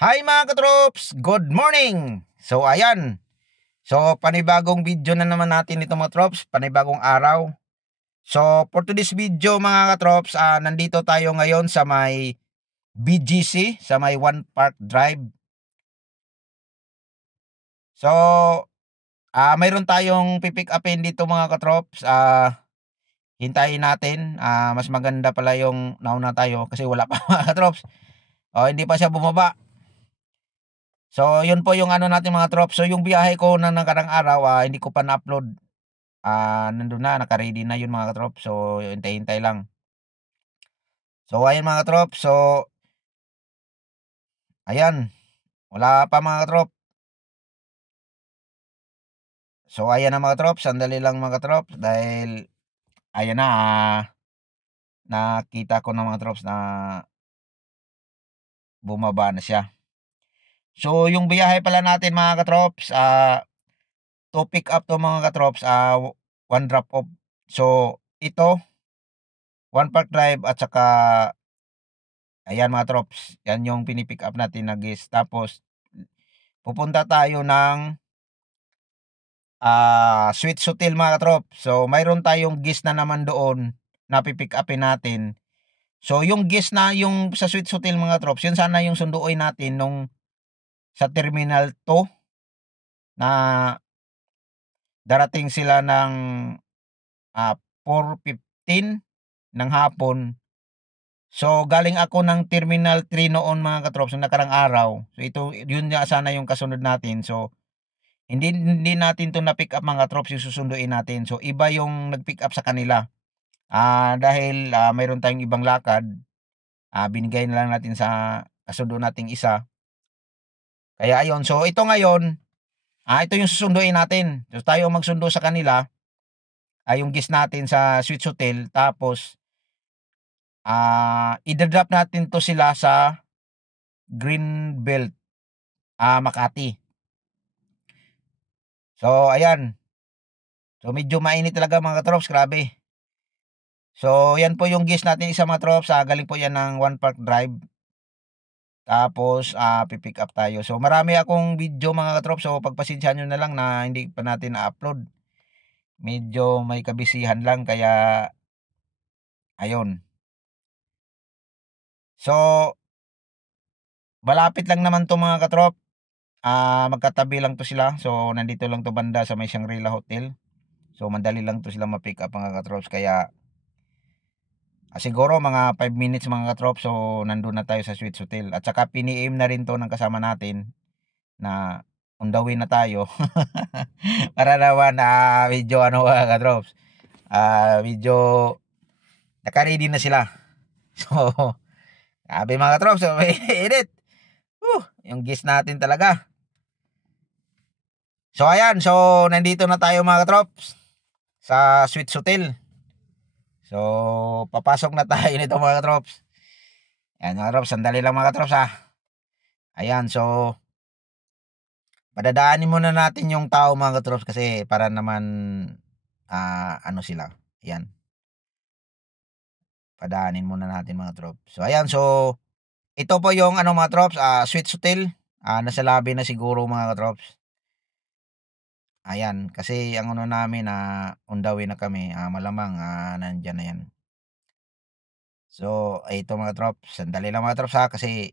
Hi mga katrops! Good morning! So ayan. So panibagong video na naman natin ito mga trops. Panibagong araw. So for today's video mga katrops, nandito tayo ngayon sa may BGC, sa may One Park Drive. So mayroon tayong pipick upin dito mga katrops. Hintayin natin. Mas maganda pala yung nauna tayo kasi wala pa mga katrops. Hindi pa siya bumaba. So, yun po yung ano natin mga trops. So, yung biyahe ko na nakarang araw, hindi ko pa na-upload. Nandun na, naka-ready na yun mga trops. So, hintay-hintay lang. So, ayan mga trops. So, ayan. Wala pa mga trops. So, ayan na mga trops. Sandali lang mga trops. Dahil, ayan na, nakita ko na mga trops na bumaba na siya. So, yung biyahe pala natin mga katrops, to pick up to mga katrops, one drop off. So, ito, One Park Drive at saka, ayan mga trops, yan yung pinipick up natin na guest. Tapos, pupunta tayo ng Sweets Hotel mga katrops. So, mayroon tayong guest na naman doon na pipick upin natin. So, yung guest na yung sa Sweets Hotel mga trops, yun sana yung sunduin natin nung sa Terminal 2 na darating sila ng 4:15 ng hapon. So, galing ako ng Terminal 3 noon mga katrops na nakarang araw. So, yun nga sana yung kasunod natin. So, hindi natin to na-pick up mga katrops yung susunduin natin. So, iba yung nag-pick up sa kanila. Dahil mayroon tayong ibang lakad, binigay na lang natin sa kasundo nating isa. Kaya ayun, so ito ngayon, ito yung susunduin natin. So tayo magsundo sa kanila, yung guest natin sa Sweets Hotel. Tapos, i-drop natin to sila sa Greenbelt, Makati. So, ayan. So, medyo mainit talaga mga katrops, grabe. So, yan po yung guest natin isa mga trops. Galing po yan ng One Park Drive. Tapos, pipick up tayo. So, marami akong video mga katrops. So, pagpasensyahan nyo na lang na hindi pa natin na-upload. Medyo may kabisihan lang. Kaya, ayun. So, malapit lang naman to mga katrop. Magkatabi lang to sila. So, nandito lang to banda sa may Shangri-La Hotel. So, madali lang to sila ma-pick up mga katrops. Kaya, siguro mga 5 minutes mga katrop. So, nandun na tayo sa Sweets Hotel. At saka, pini-aim na rin to ng kasama natin na on the way na tayo. Para naman, medyo ano mga katrops. Medyo naka-ready na sila. So, sabi mga katrops, so, may edit. Yung guest natin talaga. So ayan, so nandito na tayo mga katrops sa Sweets Hotel. So papasok na tayo nito mga katrops. Ayan mga katrops, sandali lang mga katrops Ayan, so padadaanin muna natin yung tao mga katrops kasi para naman ano sila. Ayan. Padaanin muna natin mga katrops. So ayan, so ito po yung ano mga katrops, Sweets Hotel. Nasa lobby na siguro mga katrops. Ayan, kasi ang ano namin on the way na kami, malamang nandiyan na yan. So, ito mga trops, sandali lang mga trops kasi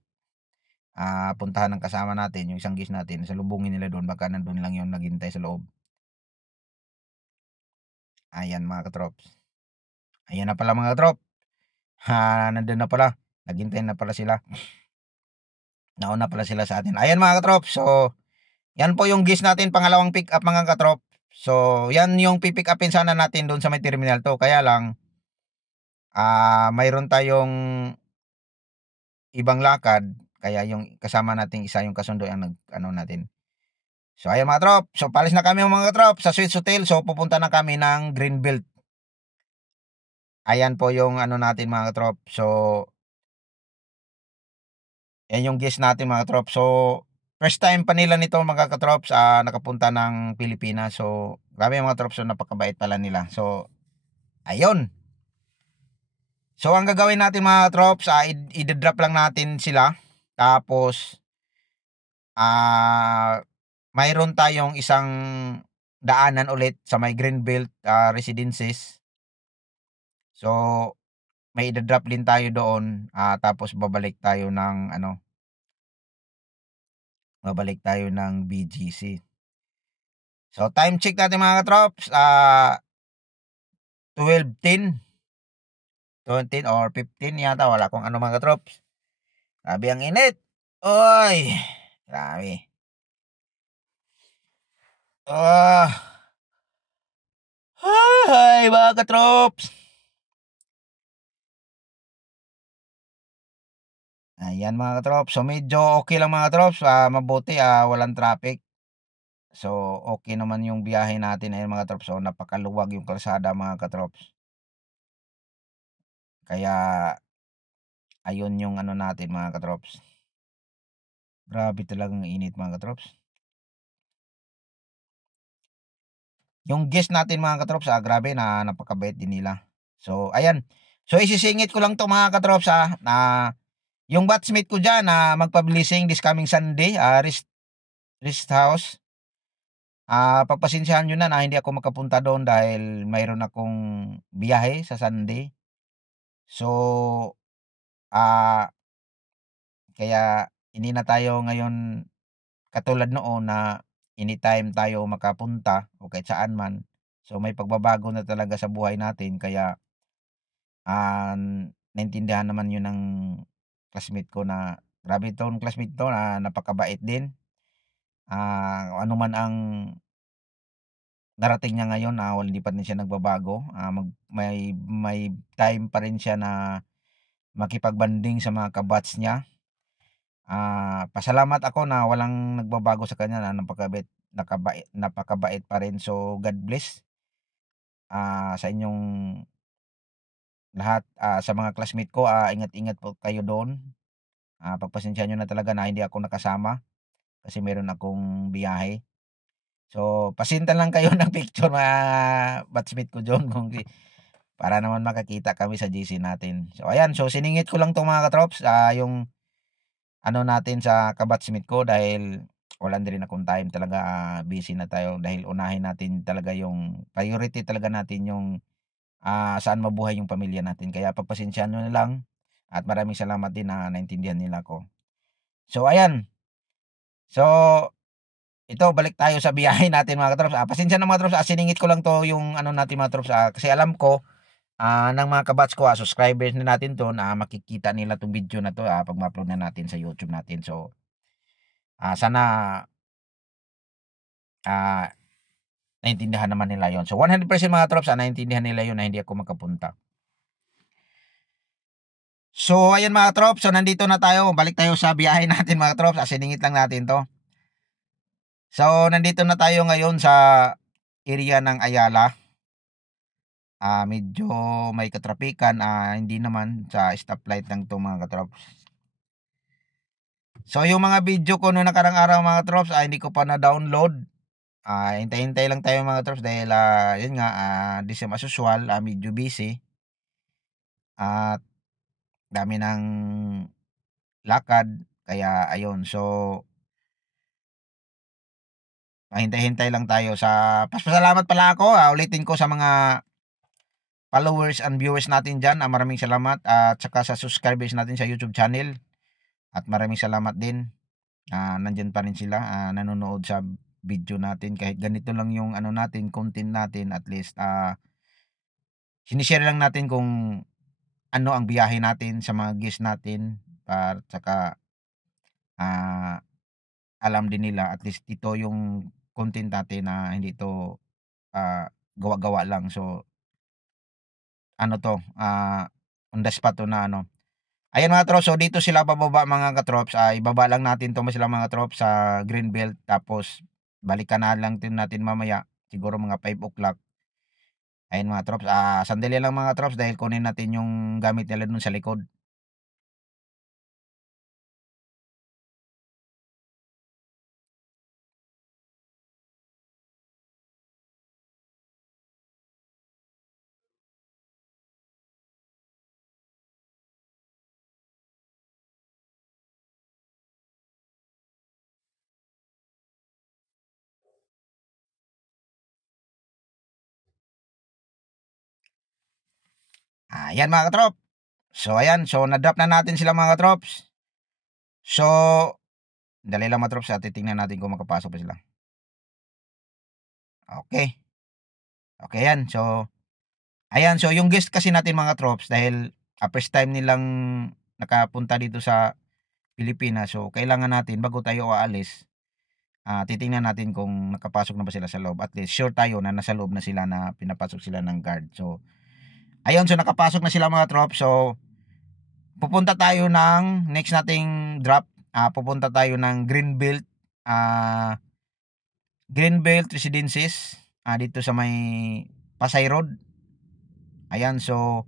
puntahan ng kasama natin, yung isang guest natin, salubungin nila doon, baka nandun lang yung naghintay sa loob. Ayan mga katrops. Ayan na pala mga katrop. Nandun na pala, naghintay na pala sila. Nauna pala sila sa atin. Ayan mga katrop, so yan po yung guest natin, pangalawang pick up mga katrop. So, yan yung pipick upin sana natin doon sa may Terminal 2. Kaya lang, mayroon tayong ibang lakad. Kaya yung kasama nating isa yung kasundo ang ano natin. So, ayan mga trop. So, palis na kami mga trop sa Sweets Hotel. So, pupunta na kami ng Greenbelt. Ayan po yung ano natin mga trop. So, yan yung guest natin mga trop. So, first time pa nila nito mga katrops nakapunta ng Pilipinas. So, grabe mga trops. So, napakabait pala nila. So, ayun. So, ang gagawin natin mga trops, i-drop lang natin sila. Tapos, mayroon tayong isang daanan ulit sa may Greenbelt, residences. So, may ida-drop din tayo doon, tapos babalik tayo ng BGC. So, time check natin mga katrops, 12:10, 12:10 or 15 yata, wala kung ano mga katrops. Grabe ang init. Oy, grabe. Ay, mga katrops. Ayan mga katrops. So, medyo okay lang mga katrops. Mabuti, walang traffic. So, okay naman yung biyahe natin. Ayan mga katrops. So, napakaluwag yung kalsada mga katrops. Kaya, ayun yung ano natin mga katrops. Grabe talagang init mga katrops. Yung guest natin mga katrops, grabe na napakabait din nila. So, ayan. So, isisingit ko lang to mga katrops, yung batchmate ko dyan na magpa-blessing this coming Sunday, rest house. Pagpasensyahan nyo na hindi ako makapunta doon dahil mayroon akong biyahe sa Sunday. So, kaya hindi na tayo ngayon katulad noon na anytime tayo makapunta o kahit saan man. So, may pagbabago na talaga sa buhay natin kaya naintindihan naman yun ng classmate ko na grabe itong classmate to na napakabait din. Ano man ang narating niya ngayon, hindi pa rin siya nagbabago. May time pa rin siya na makipagbanding sa mga kabatch niya. Pasalamat ako na walang nagbabago sa kanya na napakabait pa rin. So, God bless sa inyong lahat. Sa mga classmate ko, ingat-ingat po kayo doon. Pagpasensyahan nyo na talaga na hindi ako nakasama kasi meron akong biyahe. So, pasintan lang kayo ng picture mga batchmate ko doon para naman makakita kami sa GC natin. So, ayan. So, siningit ko lang itong mga katrops, yung ano natin sa kabatchmate ko dahil wala din rin akong time talaga. Busy na tayo dahil unahin natin talaga yung priority talaga natin yung saan mabuhay yung pamilya natin. Kaya pagpasensyahan nyo na lang at maraming salamat din na naintindihan nila ko. So, ayan. So, ito balik tayo sa biyahe natin mga katrops. Pasensya na mga katrops, siningit ko lang to yung ano natin mga katrops, kasi alam ko ng mga kabatch ko, subscribers na natin to na makikita nila tong video na to pag ma-upload na natin sa YouTube natin. So, sana naintindihan naman nila yon. So, 100% mga katrops, naintindihan nila yon na hindi ako makapunta. So, ayan mga katrops, so nandito na tayo. Balik tayo sa biyahe natin mga katrops. Siningit lang natin to. So, nandito na tayo ngayon sa area ng Ayala. Medyo may katrapikan, hindi naman sa stoplight lang to mga katrops. So, yung mga video ko noong nakarang araw mga katrops, hindi ko pa na-download. Hintay-hintay lang tayo mga katrops dahil yun nga, di siya as usual, medyo busy. At dami ng lakad, kaya ayun. So, hintay-hintay lang tayo. Pasalamat pala ako, ulitin ko sa mga followers and viewers natin dyan. Maraming salamat at saka sa subscribers natin sa YouTube channel. At maraming salamat din. Nandyan pa rin sila, nanonood sa video natin. Kahit ganito lang yung ano natin, content natin, at least sinishare lang natin kung ano ang biyahe natin sa mga guests natin. At saka alam din nila at least ito yung content natin na hindi to gawa-gawa lang. So, ano to, on the spot to na ano. Ayan mga trops, so dito sila bababa mga katrops. Ibaba lang natin to sila mga trops sa Greenbelt. Tapos, balikan na lang din natin mamaya. Siguro mga 5 o'clock. Ayan mga trops. Sandali lang mga trops dahil kunin natin yung gamit nila dun sa likod. Ayan mga katrop. So ayan, so na-drop na natin sila mga katrops. So, dali lang mga katrops, titingnan natin kung makapasok pa sila. Okay. Okay yan. So, ayan. So, yung guest kasi natin mga katrops, dahil first time nilang nakapunta dito sa Pilipinas. So, kailangan natin, bago tayo aalis, titingnan natin kung nakapasok na ba sila sa loob. At least, sure tayo na nasa loob na sila, na pinapasok sila ng guard. So, ayun. So, nakapasok na sila mga katrops. So, pupunta tayo ng next nating drop. Pupunta tayo ng Greenbelt Residences dito sa may Pasay Road. Ayan, so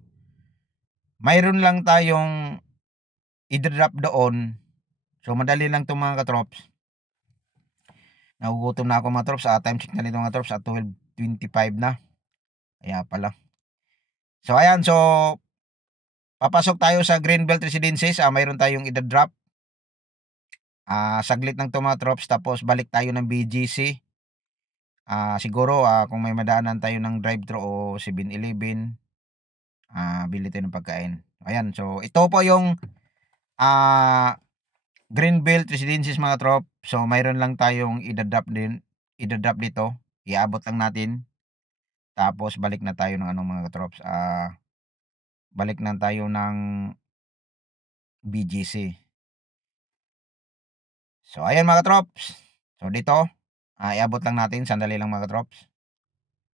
mayroon lang tayong i-drop doon. So madali lang 'to mga katrops. Nagugutom na ako mga trops. Time check na nito mga trops at 12:25 na. Kaya pala. So ayan, so papasok tayo sa Greenbelt Residences. Mayroon tayong i-drop. Saglit lang 'to mga trops, tapos balik tayo ng BGC. Siguro kung may madaanan tayo ng drive-thru o 7-Eleven, bili tayo ng pagkain. Ayan, so ito po yung Greenbelt Residences mga trop. So mayroon lang tayong i-drop dito. Iabot lang natin. Tapos balik na tayo ng mga katrops. Balik na tayo ng BGC. So ayan mga katrops. So dito, iabot lang natin, sandali lang mga katrops.